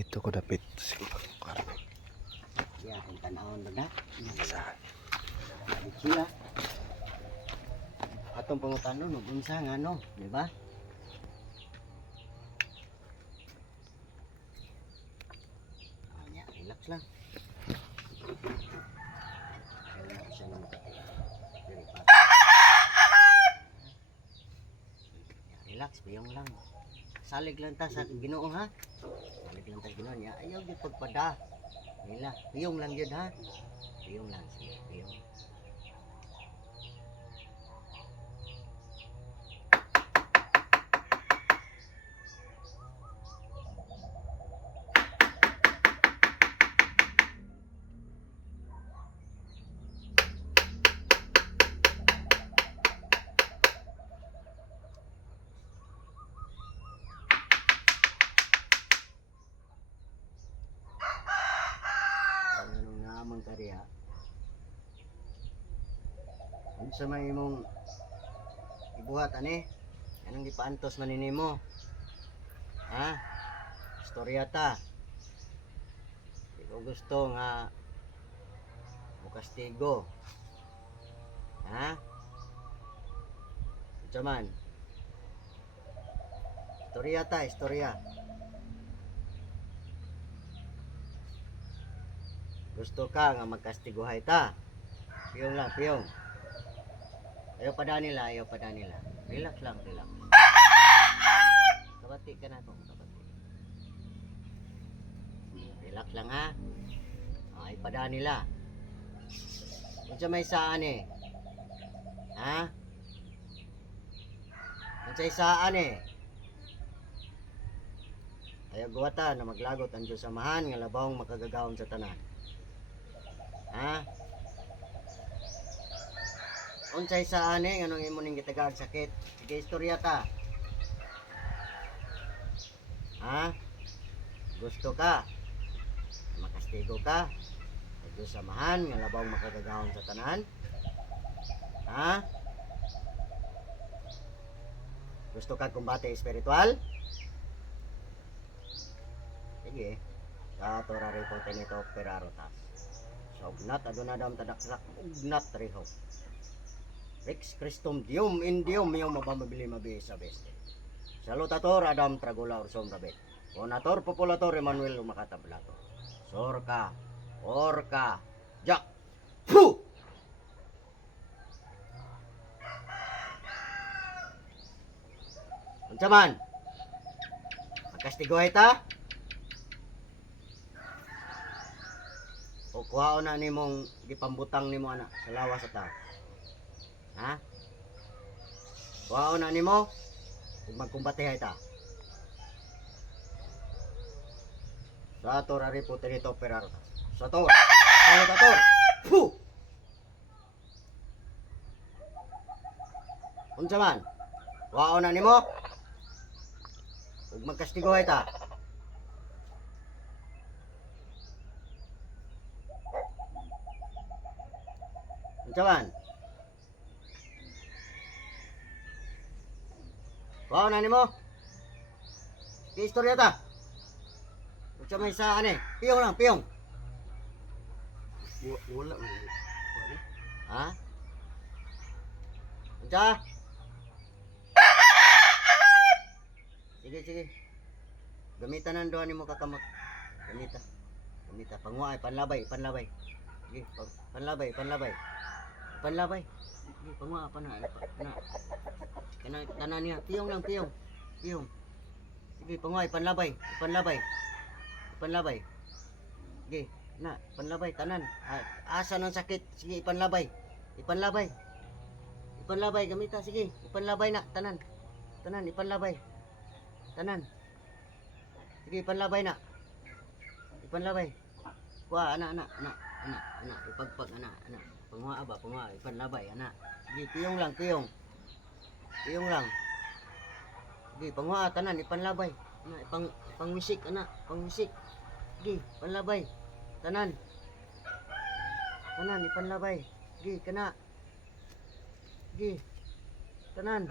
Dito ko dapit siguro. Ya, ang tanawon ba na? Saan? Di sila. Atong pangutanon, unsa nga no, di ba? Anya, relax lang. Kaya siya naman. Relax, biyong lang. Salig lang ta sa Ginoo ha. Salig lang ta sa Ginoo niya. Ayaw gyud pagpada. Nila, biyong lang yun ha. Biyong lang, sige, biyong. Anong namang kariya? Ano sa may imong ibuhat ani? Anong gipaantos man nimo? Ha? Istorya ta. Di ko gusto nga mukastigo. Ha? Ito man. Istorya ta, istorya. Gusto ka nga magkastiguhay ta. Piyong lang, piyong. Ayaw pa nila, ayaw pa nila. Relax lang, relax. Kabati ka na to, kabati. Relax lang ha. Ay pa nila. Kung siya may saan eh. Ha? Kung siya saan eh. Ayaw guwata na maglagot ang Diyos samahan nga labawang makagagawon sa tanan. Ha? Unsay sa ani nganong imo ning gitagag sakit? Sige istorya ta. Ha? Gusto ka? Makastigo ka? Ito samahan nga labaw makagagahon sa tanan? Ha? Gusto ka kumbate espiritual? Sige. Sa torari po tinito perarotas. So, ugnat adunadam tadaksak ugnat riho. Rex Christum Dium in Dium yung mabamabili mabis sa beste. Salutator Adam Tragula Orsom Rabet. Onator Populator Emmanuel Lumakatablato. Sorka, Orka, Jak. Fu! Unsa man? Magkastigoy ta? O kuhaon na nimong gipambutang nimo ana sa lawas sa ta. Ha? Kuhaon na nimo ug magkumbatihay ta. Sa tor ari po tinito perarta. Sa tor. Sa tor. Fu! Unsa man? Kuhaon na nimo ug magkastigohay ta. Unsa man? Kuhaon na nimo. Istorya ta. Unsa may sa ani? Piyong lang, piyong. Wala. Ha? Unsa? Sige, sige. Gamitan ng doon nimo kakamot. Gamita. Gamita. Panguay, panlabay, panlabay. Sige, panlabay, panlabay. Panlabay. Sige, panguay, pana. Tanan niya. Piyong lang, piyong. Piyong. Sige, panguay, panlabay. Panlabay. Panlabay. Sige, na, panlabay, tanan. Asa ng sakit. Sige, ipanlabay. Ipanlabay. Ipanlabay, gamita. Sige, ipanlabay na, tanan. Tanan, ipanlabay. Tanan. Sige, ipanlabay na. Ipanlabay. Kuha, ana. Ipagpag, ana. Panguha ba, panguha. Ipanlabay, ana. Sige, piyong lang, piyong. Piyong lang. Sige, panguha, tanan, ipanlabay. Ana, pangwisik, ana. Pangwisik. Sige, panlabay. Tanan. Tanan, ipanlabay. Sige, kana. Sige. Tanan.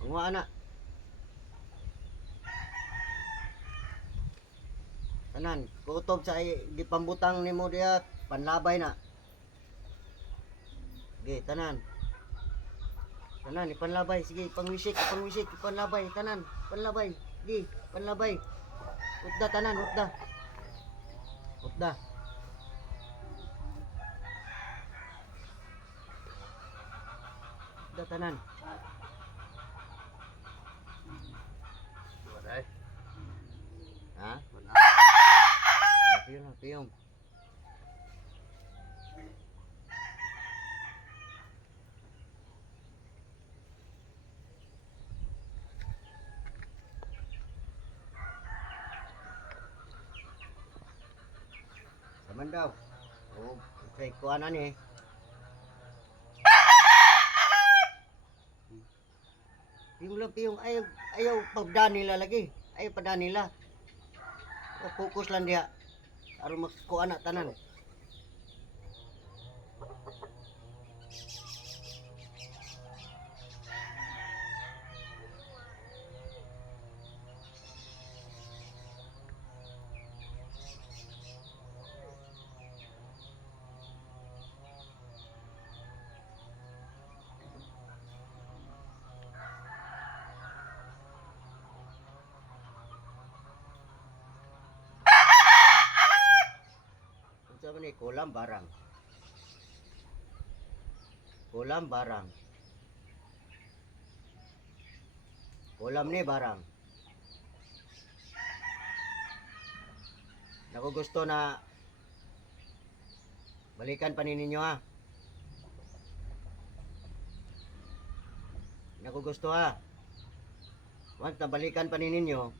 Panguha, ana. Tanan, kutob sa gipambutang nimo diha, panlabay na. Sige, tanan. Tanan, ipanlabay. Sige, pangwisik, ipanlabay. Tanan, panlabay. Sige, panlabay. Utda, tanan, utda. Utda. Utda, tanan. Waday. Ha? Wala. Piyong, piyong. Saman daw. Oh, okay, kuha na ni. Piyong lang, piyong. Ayaw pagda nila lagi. Ayaw pada nila. Focus lang diha. Aron makuha na tanan. Unsa man ni kulam barang. Kulam barang. Kulam ni barang. Naku gusto na balikan pa ninyo ha. Naku gusto ha. Once na balikan pa ninyo,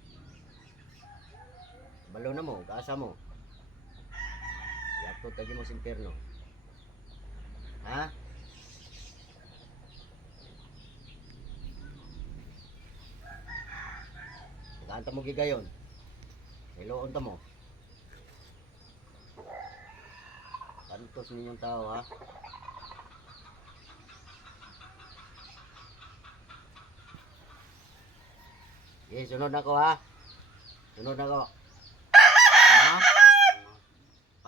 balo na mo, kaasa mo. Yato tagi mo sa impyerno. Ha? Naganta mo gigayon. Iloon ta mo. Tantos ninyong tao ha. Okay, sunod na ko ha. Sunod na ko. Ano?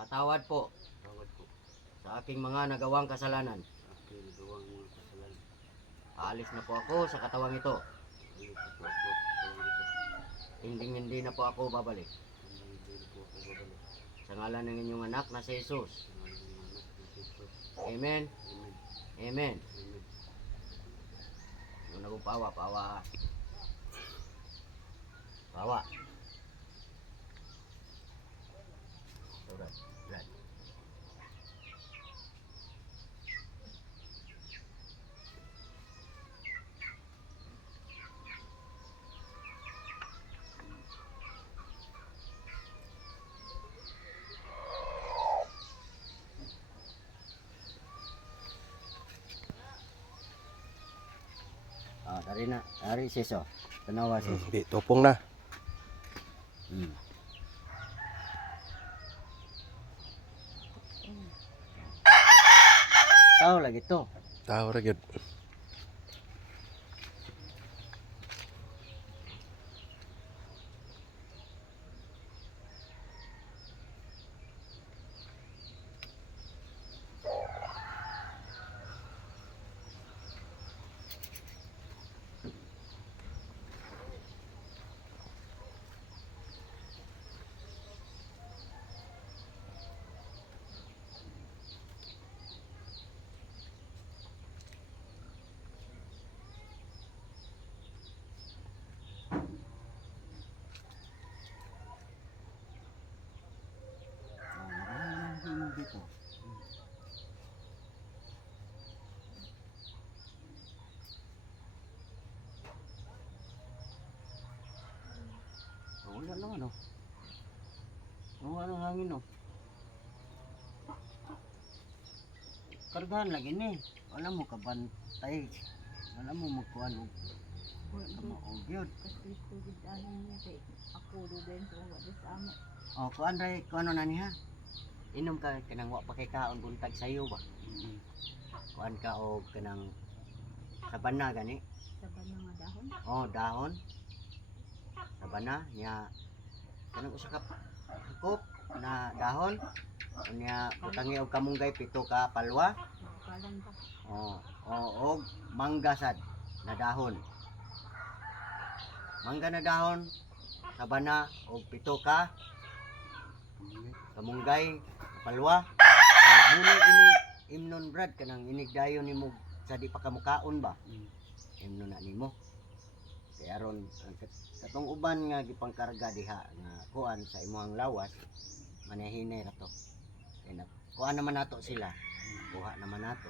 Patawad po Tawad po. sa aking mga nagawang kasalanan. Aking nagawang mga kasalanan. Aalis na po ako sa katawang ito. Ulit na po ako sa tawag ito. Hindi na po ako babalik. Hindi na po ako babalik. Sa ngalan ng inyong anak na si Jesus. Sa mga anak ng Jesus. Amen. Amen. Amen. Amen. Yung nagpawa, pawa. Pawa. Alright, right. Dari na, dari siso. Tanawa sis. Di, tupong na. Hmm. Tao lagi to. Tao ra gyud. Dito. Wala lang ano. Wala ng hangin no. Kargahan lagi ni. Wala mo kabantay. Wala mo magkuhan og kamaog yun. Kasi COVID ano niya kay ako do din so wala sa amo. Oh, kuan ray kuano na niya. Inom ka kanang wa pa kay kaon buntag sayo ba. Kuan ka og kanang sabana gani. Sa banang nga dahon. Oh, dahon. Sabana niya kanang usa ka sakop na dahon. Unya butangi og kamunggay 7 ka palwa. Kalan ba? Og mangga sad na dahon. Mangga na dahon sabana og 7 ka kamunggay palwa. Muna imnon brad kanang inigdayon nimo sa di pa kamukaon ba. Imnon na nimo. Kaya aron katong uban nga gipangkarga diha nga kuan sa imong lawas manahinay ra to. Kaya kuan naman nato sila. Buha naman nato.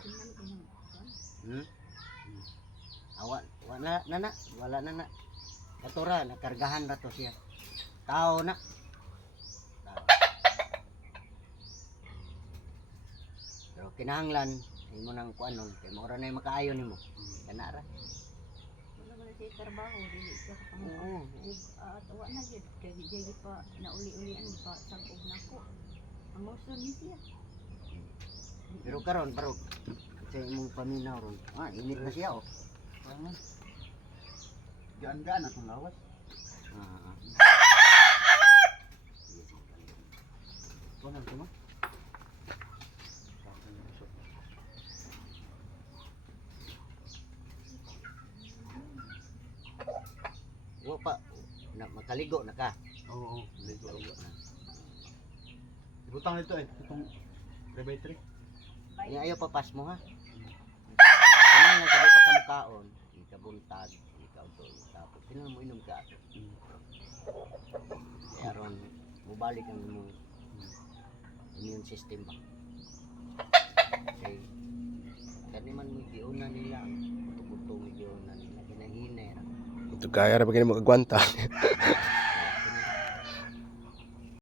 Wala na. Katura nakargahan ra to siya. Tao na. Pero kinahanglan imo nang kuan nun kay mao ra nay makaayo nimo. Kana ra. Wala man siya trabaho, dili siya kapanguha. Oo. Tawa na yun, kaya di pa nauli-ulian, di pa sagog na ko. Ang gusto ni siya. Pero karon baro sa imong paminaw ron. Init na siya oh. Gaan-gaan atong lawas. Kunan ko mo. Wa pa na makaligo na ka. Oo, ligo. Makaligo na. Ibutang ito itong 3x3. Ay ayo papas mo ha. Ano nga sabi pa kamukaon, ikabuntag, ikaw to, tapos sino mo inom ka. Kaya ron mubalik ang imong immune system ba. Okay. Kani man mo giuna nila, buto-buto mo giuna nila, ginahinay ra. Ito kaya na pag makagwanta.